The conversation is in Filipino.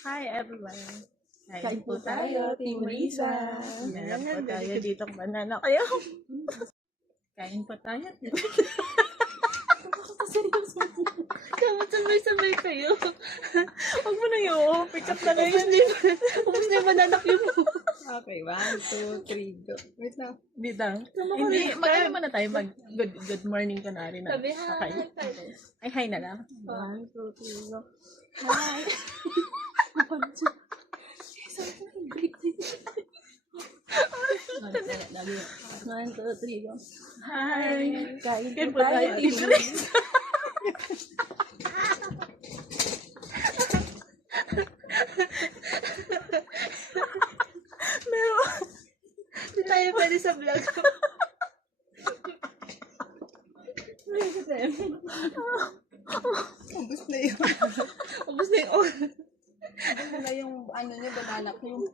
Hi everyone. Kain po tayo, Team Risa. Meron po tayo dito ng banana kayo. Kain po tayo. Kamo sabay-sabay kayo. Huwag mo na yun. Pick up na lang yun. Ubus na yung banana cue mo. Okay, 1, 2, 3, go. Wait lang. Bidang. Hindi, mag-ano muna tayo. Good morning ka na rin. Sabi, hi. Ay, hi na lang. 1, 2, 3, go. Hi. 1, 2, 3, go. Hi. Kain Po tayo. Team Risa. Meron. Hindi tayo pwede sa vlog. Ubus na yun. Ubus na yung ano niya, banana ko yung